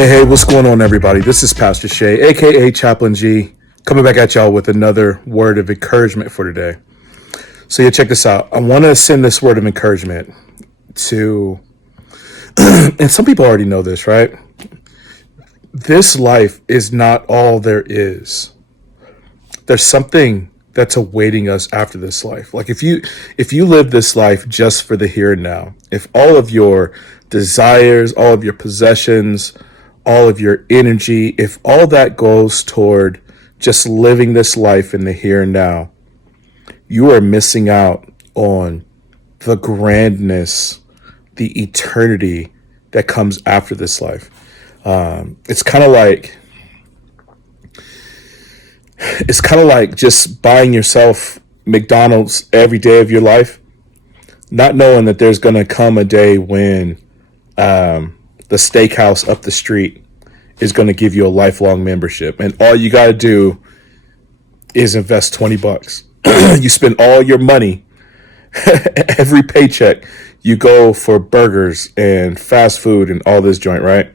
Hey, what's going on, everybody? This is Pastor Shay, aka Chaplain G, coming back at y'all with another word of encouragement for today. So, check this out. I want to send this word of encouragement to, and some people already know this, right? This life is not all there is. There's something that's awaiting us after this life. Like if you live this life just for the here and now, if all of your desires, all of your possessions, all of your energy, if all that goes toward just living this life in the here and now, you are missing out on the grandness, the eternity that comes after this life. It's kind of like just buying yourself McDonald's every day of your life, not knowing that there's going to come a day when the steakhouse up the street is going to give you a lifelong membership. And all you got to do is invest $20. You spend all your money, every paycheck, you go for burgers and fast food and all this joint, right?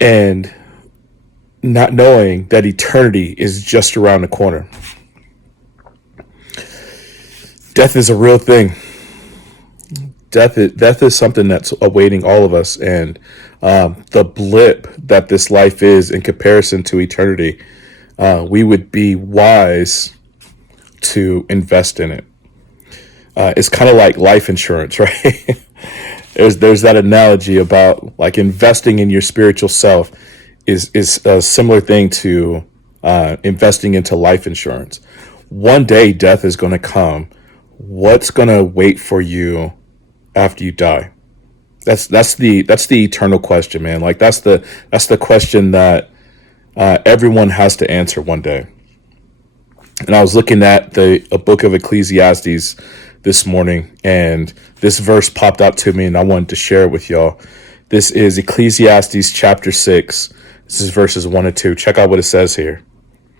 And not knowing that eternity is just around the corner. Death is a real thing. Death is something that's awaiting all of us, and the blip that this life is in comparison to eternity, we would be wise to invest in it. It's kind of like life insurance, right? There's that analogy about like investing in your spiritual self is a similar thing to investing into life insurance. One day death is going to come. What's going to wait for you after you die? That's the eternal question, man. Like that's the question that everyone has to answer one day. And I was looking at a book of Ecclesiastes this morning, and this verse popped up to me, and I wanted to share it with y'all. This is Ecclesiastes chapter 6. This is verses 1 and 2. Check out what it says here.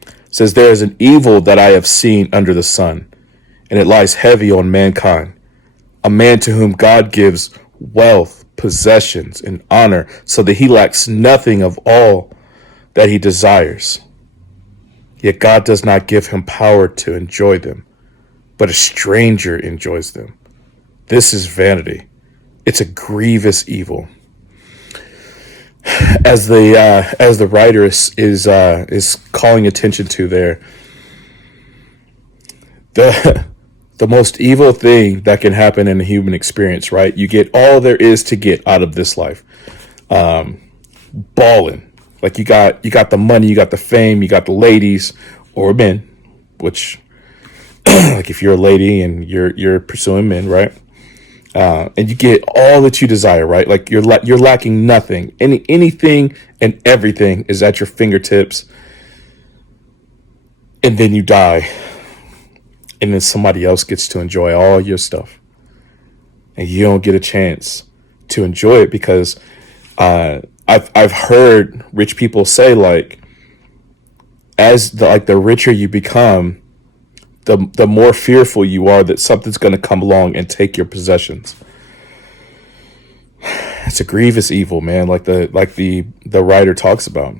It says, "There is an evil that I have seen under the sun, and it lies heavy on mankind. A man to whom God gives wealth, possessions, and honor, so that he lacks nothing of all that he desires. Yet God does not give him power to enjoy them, but a stranger enjoys them. This is vanity. It's a grievous evil." As the writer is calling attention to there, the most evil thing that can happen in a human experience, right? You get all there is to get out of this life. Balling. Like you got the money, you got the fame, you got the ladies or men, which like if you're a lady and you're pursuing men, right? And you get all that you desire, right? Like you're lacking nothing. Anything and everything is at your fingertips. And then you die. And then somebody else gets to enjoy all your stuff. And you don't get a chance to enjoy it because I've heard rich people say, like, as the richer you become, the more fearful you are that something's going to come along and take your possessions. It's a grievous evil, man. Like the writer talks about.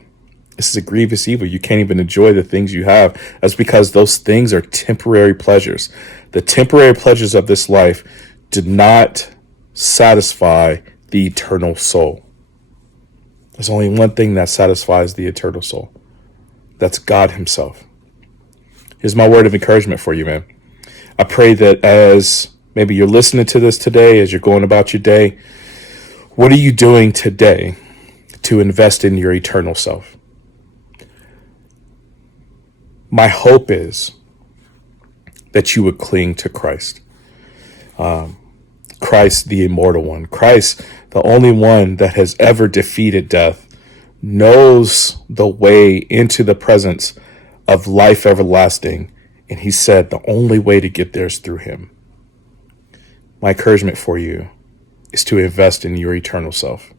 This is a grievous evil. You can't even enjoy the things you have. That's because those things are temporary pleasures. The temporary pleasures of this life do not satisfy the eternal soul. There's only one thing that satisfies the eternal soul. That's God himself. Here's my word of encouragement for you, man. I pray that as maybe you're listening to this today, as you're going about your day, what are you doing today to invest in your eternal self? My hope is that you would cling to Christ. Christ, the immortal one. Christ, the only one that has ever defeated death, knows the way into the presence of life everlasting. And he said the only way to get there is through him. My encouragement for you is to invest in your eternal self.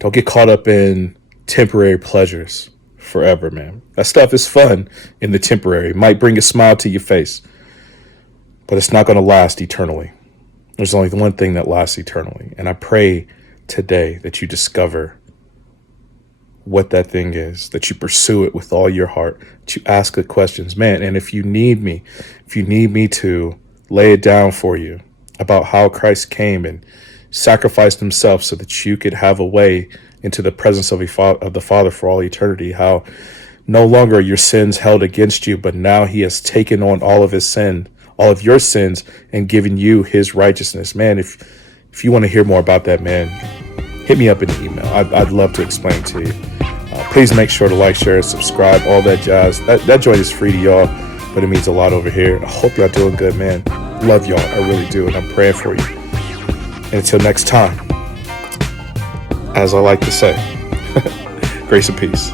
Don't get caught up in temporary pleasures forever, man. That stuff is fun in the temporary. It might bring a smile to your face, but it's not going to last eternally. There's only one thing that lasts eternally. And I pray today that you discover what that thing is, that you pursue it with all your heart, that you ask good questions, man. And if you need me to lay it down for you about how Christ came and sacrificed himself so that you could have a way into the presence of the Father for all eternity, how no longer are your sins held against you, but now he has taken on all of all of your sins, and given you his righteousness. Man, if you want to hear more about that, man, hit me up in the email. I'd love to explain to you. Please make sure to like, share, and subscribe, all that jazz. That joint is free to y'all, but it means a lot over here. I hope y'all doing good, man. Love y'all. I really do, and I'm praying for you. And until next time, as I like to say, grace and peace.